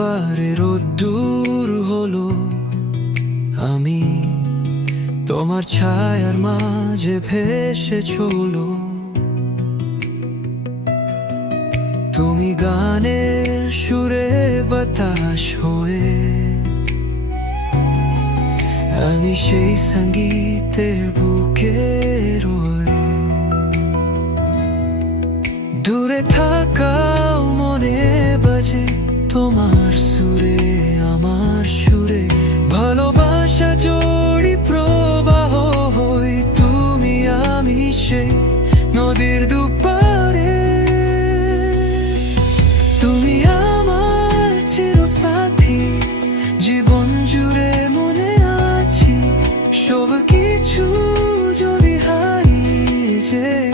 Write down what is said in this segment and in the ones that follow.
ওপারে রোদ্দুর হলো, আমি তোমার ছায়ার মাঝে ভেসে চলো। তুমি গানের সুরে বাতাস হয়ে, আমি সেই সঙ্গীতের বুকে রয়ে। দূরে থাকাও মনে বাজে তোমার সুরে, আমার সুরে। ভালোবাসা জড়ি প্রবাহ হই, তুমি আমি সেই নদীর দুপারে। তুমি আমার চিরসাথী, জীবন জুড়ে মনে আছি। সব কিছু যদি হারিয়ে যাই,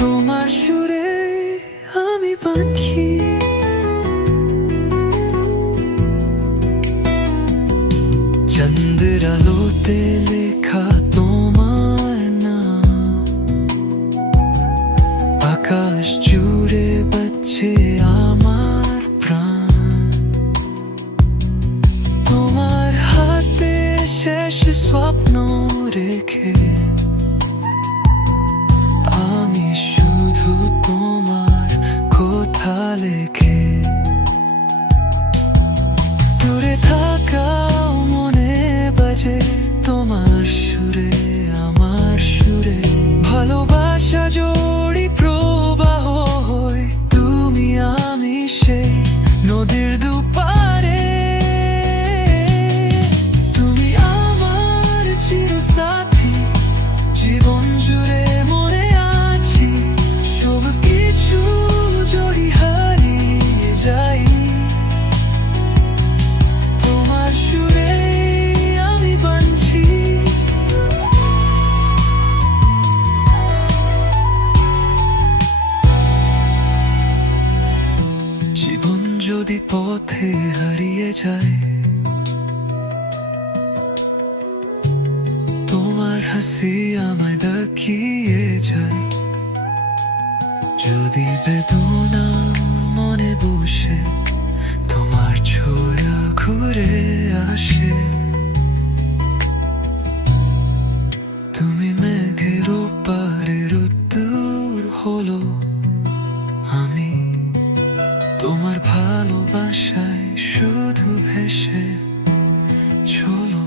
তোমার সুরে আমি পাখি। চন্দ্র আলোতে লেখা তোমার নাম, আকাশ জুড়ে বাজছে আমার প্রাণ। তোমার হাতে শেষ স্বপ্ন রেখে, আমি শুধু তোমার কথা লেখে। দূরে থাকাও মনে বাজে তোমার সুরে, আমার সুরে। ভালোবাসা জড়ি প্রবাহ হই, তুমি আমি সেই নদীর দুপারে। তুমি আমার চিরসাথী, জীবন জুড়ে মনে আছি। সব কিছু যদি হারিয়ে যাই, তোমার সুরে আমি বাঁচি। জীবন যদি পথে হারিয়ে যায়, তোমার হাসি আমায় দেখিয়ে যায়। যদি বেদনা মনে বসে, তোমার ছোঁয়া ঘুরে আসে। তুমি মেঘের ওপারে রোদ্দুর হলো, আমি তোমার ভালোবাসায় শুধু ভেসে চলো।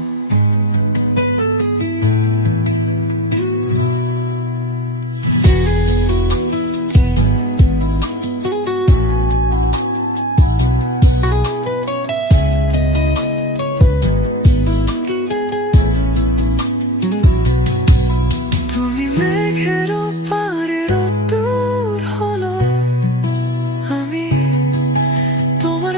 তুমি মেঘের ওপারে রোদ্দুর হলো, আমি তোমার